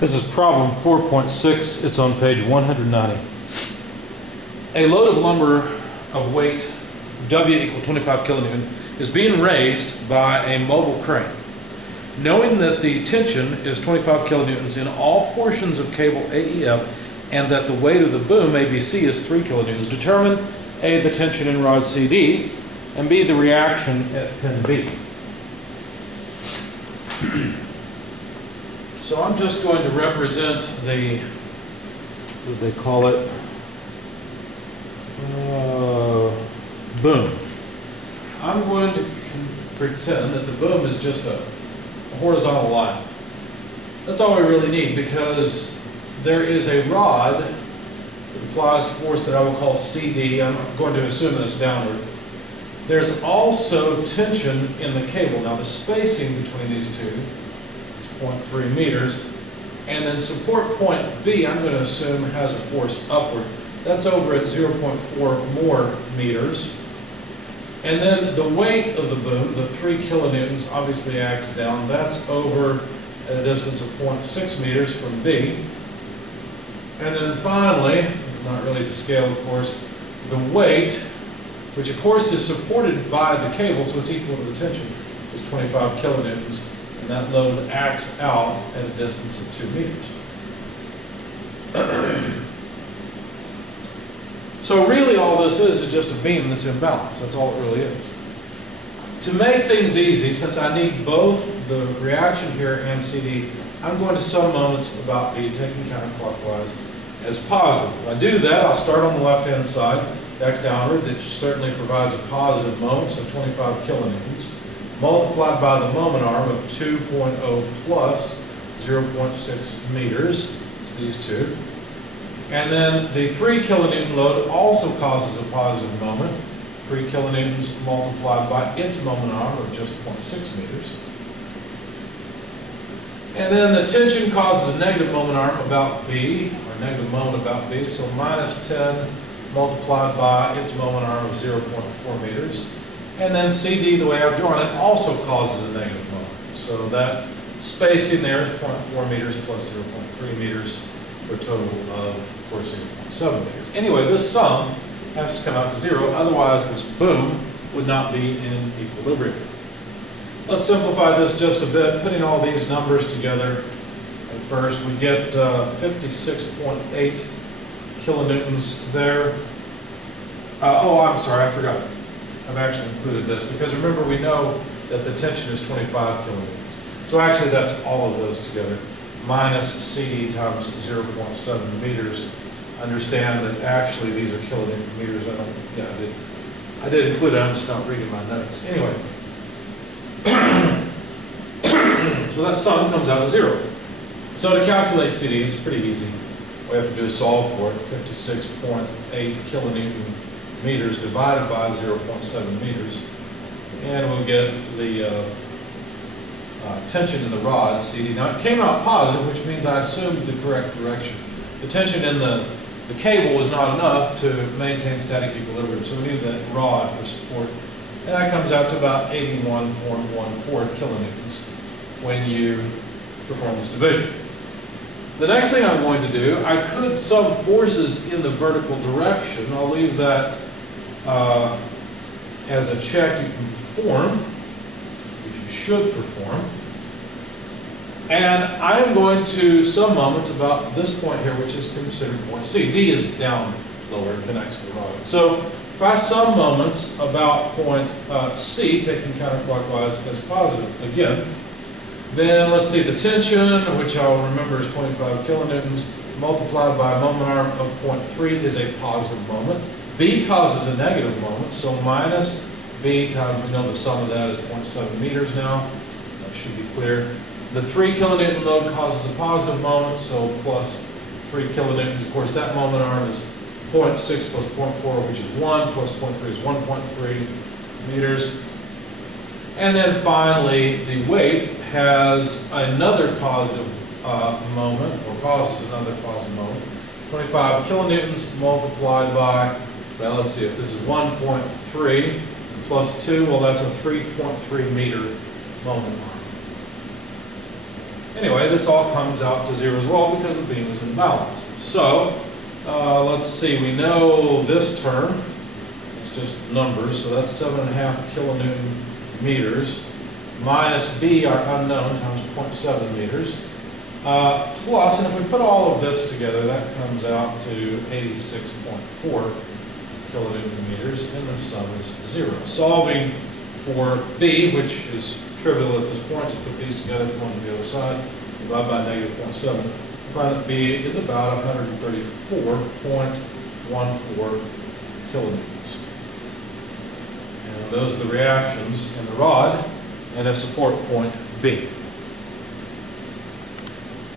This is problem 4.6. It's on page 190. A load of lumber of weight W equal 25 kilonewton is being raised by a mobile crane. Knowing that the tension is 25 kilonewtons in all portions of cable AEF and that the weight of the boom ABC is 3 kilonewtons, determine A, the tension in rod CD, and B, the reaction at pin B. So I'm just going to represent the, what do they call it, boom. I'm going to pretend that the boom is just a horizontal line. That's all we really need, because there is a rod that applies force that I will call CD. I'm going to assume that's downward. There's also tension in the cable. Now the spacing between these two is 0.3 meters. And then support point B, I'm going to assume, has a force upward. That's over at 0.4 more meters. And then the weight of the boom, the 3 kilonewtons, obviously acts down. That's over at a distance of 0.6 meters from B. And then finally, this is not really to scale, of course, the weight, which of course is supported by the cable, so it's equal to the tension, is 25 kilonewtons. And that load acts out at a distance of 2 meters. So really all this is just a beam that's in balance. That's all it really is. To make things easy, since I need both the reaction here and CD, I'm going to sum moments about B, taking counterclockwise, as positive. If I do that, I'll start on the left-hand side. That's downward. That certainly provides a positive moment, so 25 kilonewtons, multiplied by the moment arm of 2.0 plus 0.6 meters. It's these two. And then the 3 kilonewton load also causes a positive moment, 3 kilonewtons multiplied by its moment arm of just 0.6 meters. And then the tension causes a negative moment arm about B, or negative moment about B, so minus 10 multiplied by its moment arm of 0.4 meters. And then CD, the way I've drawn it, also causes a negative moment. So that spacing there is 0.4 meters plus 0.3 meters, for a total of course 0.7 meters. Anyway, this sum has to come out to 0, otherwise this boom would not be in equilibrium. Let's simplify this just a bit, putting all these numbers together. At first, we get 56.8 kilonewtons there. Oh, I'm sorry, I forgot. I've actually included this, because remember, we know that the tension is 25 kilonewtons. So actually that's all of those together, minus CD times 0.7 meters. Understand that actually these are kilonewton meters. I did include it, I'm just not reading my notes. Anyway, so that sum comes out to 0. So to calculate CD, it's pretty easy. All we have to do is solve for it. 56.8 kilonewton meters divided by 0.7 meters. And we'll get the tension in the rod, CD. Now it came out positive, which means I assumed the correct direction. The tension in the cable was not enough to maintain static equilibrium, so we need that rod for support. And that comes out to about 81.14 kilonewtons when you perform this division. The next thing I'm going to do, I could sum forces in the vertical direction. I'll leave that as a check you can perform, which you should perform. And I am going to sum moments about this point here, which is considered point C. D is down lower and connects to the rod. So if I sum moments about point C, taking counterclockwise as positive again, then let's see, the tension, which I'll remember is 25 kilonewtons, multiplied by a moment arm of 0.3 is a positive moment. B causes a negative moment, so minus B times, we know the sum of that is 0.7 meters now. That should be clear. The 3 kilonewton load causes a positive moment, so plus 3 kilonewtons. Of course, that moment arm is 0.6 plus 0.4, which is 1, plus 0.3 is 1.3 meters. And then finally, the weight has another positive moment, or causes another positive moment. 25 kilonewtons multiplied by, well, let's see, if this is 1.3 plus 2, well, that's a 3.3 meter moment arm. Anyway, this all comes out to 0 as well because the beam is in balance. So, let's see, we know this term, it's just numbers, so that's 7.5 kilonewton meters, minus B, our unknown, times 0.7 meters, plus, and if we put all of this together, that comes out to 86.4 kilonewton meters, and the sum is 0. Solving for B, which is trivial at this point, just put these together, one to the other side, divide by negative 0.7, find that B is about 134.14 kilonewtons. And those are the reactions in the rod and a support point B.